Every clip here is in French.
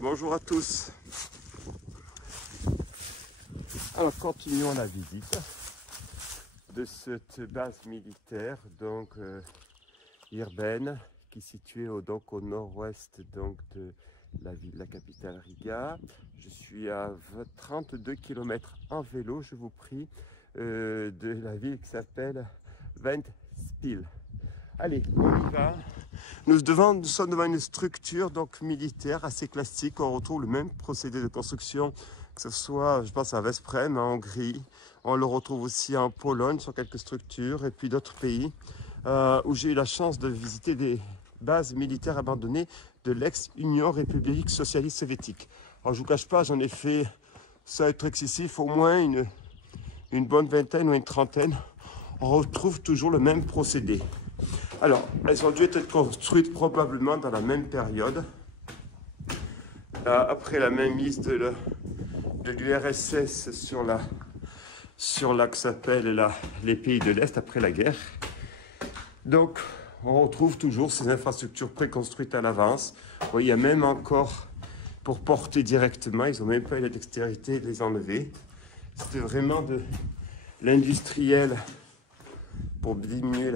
Bonjour à tous. Alors continuons la visite de cette base militaire donc urbaine qui est située donc au nord-ouest donc de la ville, la capitale Riga. Je suis à 32 km en vélo, je vous prie, de la ville qui s'appelle Ventspils. Allez, on y va. Nous sommes devant une structure donc militaire assez classique. On retrouve le même procédé de construction, que ce soit, je pense, à Veszprém, en Hongrie. On le retrouve aussi en Pologne sur quelques structures et puis d'autres pays où j'ai eu la chance de visiter des bases militaires abandonnées de l'ex-Union république socialiste soviétique. Alors je vous cache pas, j'en ai fait, ça va être excessif, au moins une bonne vingtaine ou une trentaine. On retrouve toujours le même procédé. Alors, elles ont dû être construites probablement dans la même période, après la mainmise de l'URSS sur la que s'appelle les pays de l'Est après la guerre. Donc, on retrouve toujours ces infrastructures préconstruites à l'avance. Il y a même encore pour porter directement, ils n'ont même pas eu la dextérité de les enlever. C'était vraiment de l'industriel pour diminuer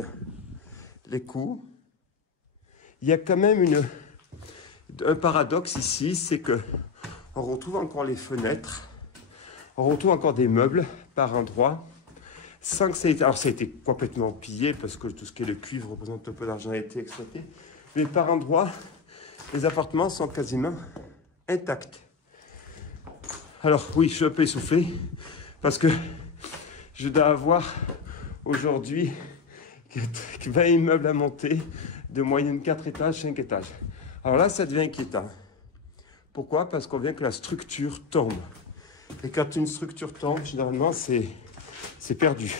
les coûts. Il y a quand même un paradoxe ici, c'est que on retrouve encore les fenêtres, on retrouve encore des meubles par endroits, sans que ça ait été, alors ça a été complètement pillé parce que tout ce qui est le cuivre représente un peu d'argent a été exploité, mais par endroits, les appartements sont quasiment intacts. Alors oui, je suis un peu essoufflé parce que je dois avoir aujourd'hui 20 immeubles à monter de moyenne 4 étages, 5 étages. Alors là, ça devient inquiétant. Pourquoi? Parce qu'on vient que la structure tombe. Et quand une structure tombe, généralement, c'est perdu.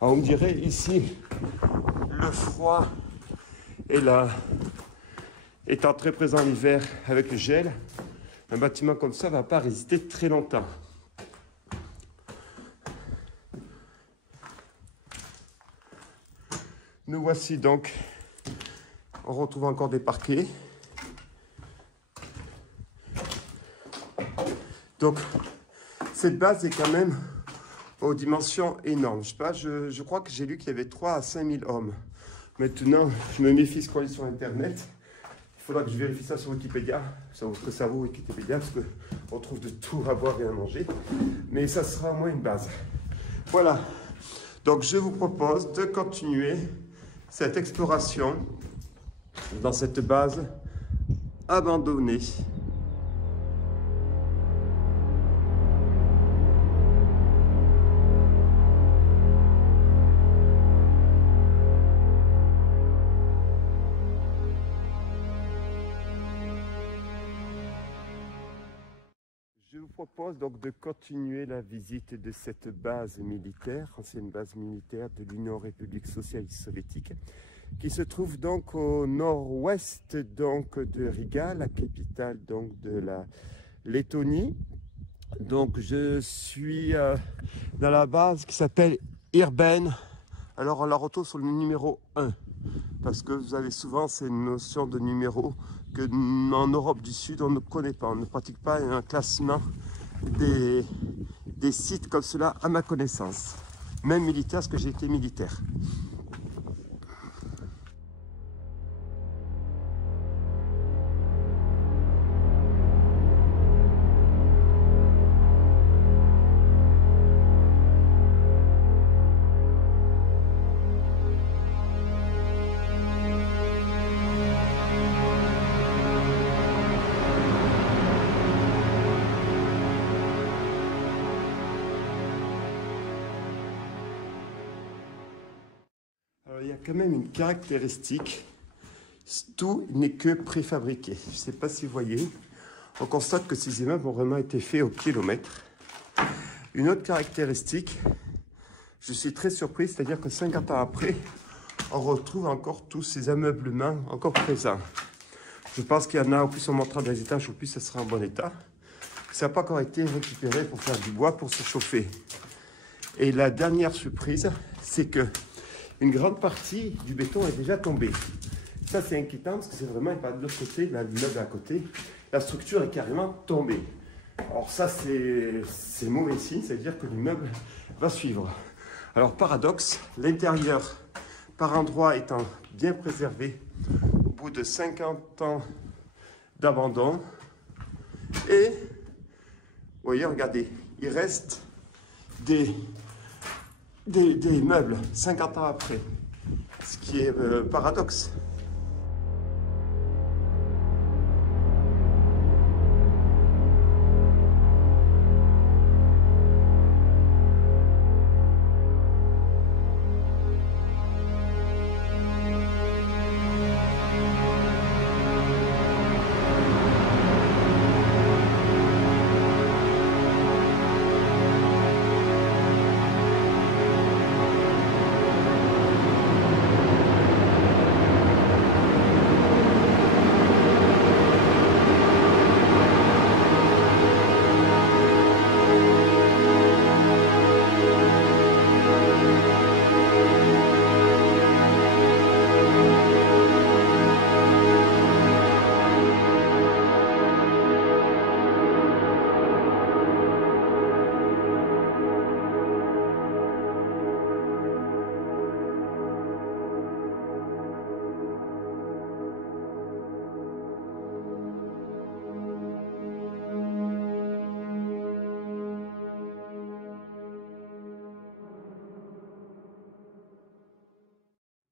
Alors on me dirait ici, le froid étant très présent l'hiver avec le gel, un bâtiment comme ça ne va pas résister très longtemps. Nous voici donc, on retrouve encore des parquets. Donc, cette base est quand même aux dimensions énormes. Je sais pas, je crois que j'ai lu qu'il y avait 3 à 5 000 hommes. Maintenant, je me méfie ce qu'on lit sur Internet. Il faudra que je vérifie ça sur Wikipédia. Ça vaut ce que ça vaut Wikipédia, parce qu'on trouve de tout à boire et à manger. Mais ça sera au moins une base. Voilà. Donc, je vous propose de continuer cette exploration dans cette base abandonnée. Je vous propose donc de continuer la visite de cette base militaire, ancienne base militaire de l'Union république socialiste soviétique, qui se trouve donc au nord-ouest donc de Riga, la capitale donc de la Lettonie. Donc je suis dans la base qui s'appelle Irben. Alors on la retrouve sur le numéro 1, parce que vous avez souvent ces notions de numéros que en Europe du Sud on ne connaît pas, on ne pratique pas un classement des sites comme cela à ma connaissance, même militaire, parce que j'ai été militaire. Alors, il y a quand même une caractéristique, tout n'est que préfabriqué. Je ne sais pas si vous voyez, on constate que ces immeubles ont vraiment été faits au kilomètre. Une autre caractéristique, je suis très surpris, c'est-à-dire que 50 ans après, on retrouve encore tous ces ameublements encore présents. Je pense qu'il y en a, au plus on montera des étages, au plus ça sera en bon état. Ça n'a pas encore été récupéré pour faire du bois pour se chauffer. Et la dernière surprise, c'est que une grande partie du béton est déjà tombée. Ça, c'est inquiétant parce que c'est vraiment, il part de l'autre côté, là, l'immeuble à côté, la structure est carrément tombée. Alors ça, c'est mauvais signe, ça veut dire que l'immeuble va suivre. Alors paradoxe, l'intérieur, par endroits étant bien préservé, au bout de 50 ans d'abandon, et, vous voyez, regardez, il reste des meubles 50 ans après, ce qui est paradoxe.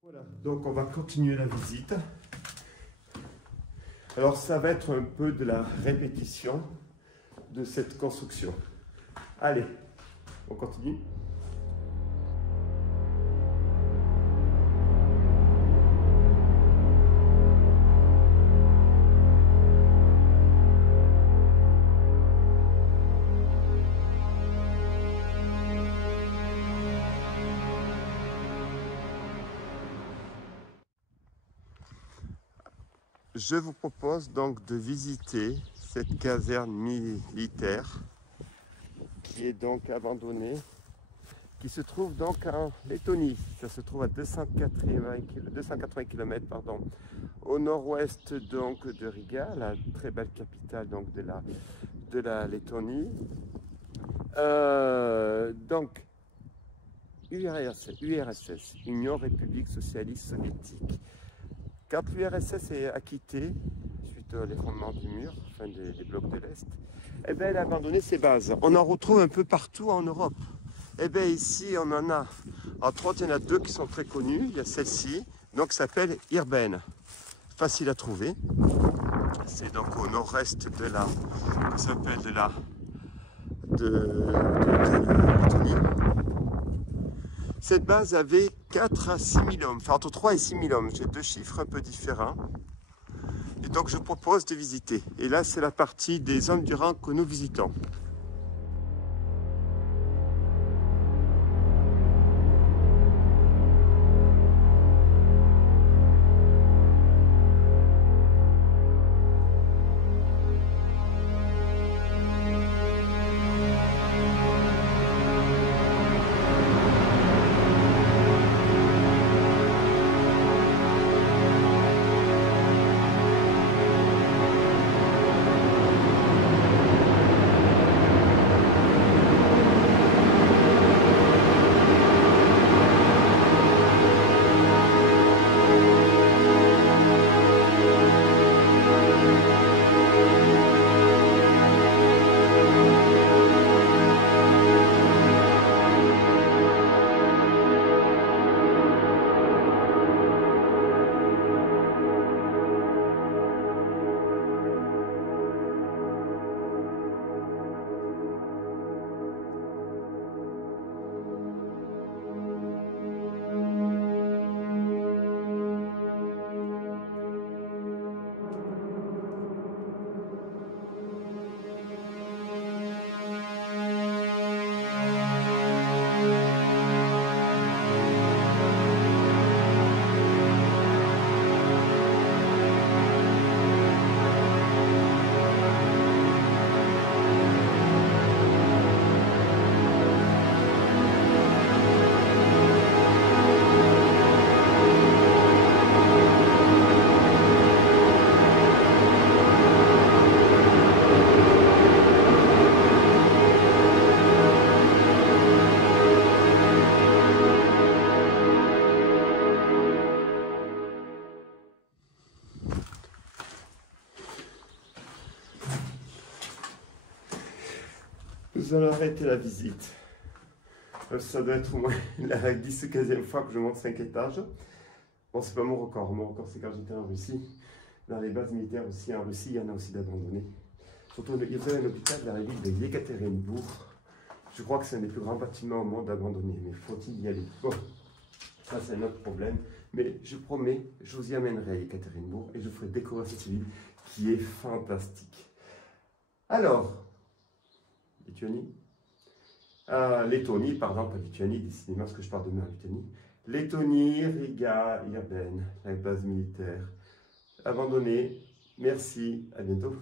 Voilà, donc on va continuer la visite. Alors ça va être un peu de la répétition de cette construction. Allez, on continue. Je vous propose donc de visiter cette caserne militaire qui est donc abandonnée, qui se trouve donc en Lettonie. Ça se trouve à 280 km au nord-ouest donc de Riga, la très belle capitale donc de la Lettonie. Donc URSS, Union République Socialiste Soviétique. Quand l'URSS est acquittée, suite à l'effondrement du mur, enfin des blocs de l'Est, eh bien, elle a abandonné ses bases. On en retrouve un peu partout en Europe. Eh bien, ici, on en a, entre autres, il y en a deux qui sont très connues. Il y a celle-ci, donc s'appelle Irben. Facile à trouver. C'est donc au nord-est de la Lettonie. Cette base avait 4 à 6 000 hommes, enfin entre 3 et 6 000 hommes. J'ai deux chiffres un peu différents. Et donc je propose de visiter. Et là, c'est la partie des hommes du rang que nous visitons. nous allons arrêter la visite. Ça doit être au moins la 10 ou 15e fois que je monte 5 étages. Bon, c'est pas mon record. Mon record, c'est quand j'étais en Russie. Dans les bases militaires aussi, en Russie, il y en a aussi d'abandonnés. Surtout, il y a un hôpital dans la ville de Yekaterinbourg. Je crois que c'est un des plus grands bâtiments au monde abandonnés. Mais faut-il y aller? Bon, ça, c'est un autre problème. Mais je promets, je vous y amènerai à Yekaterinbourg et je vous ferai découvrir cette ville qui est fantastique. Alors, Lituanie, Lettonie, pardon, pas Lituanie, décidément parce que je parle de mer Lettonie. Lettonie, Riga, Irben, la base militaire, abandonnée. Merci, à bientôt.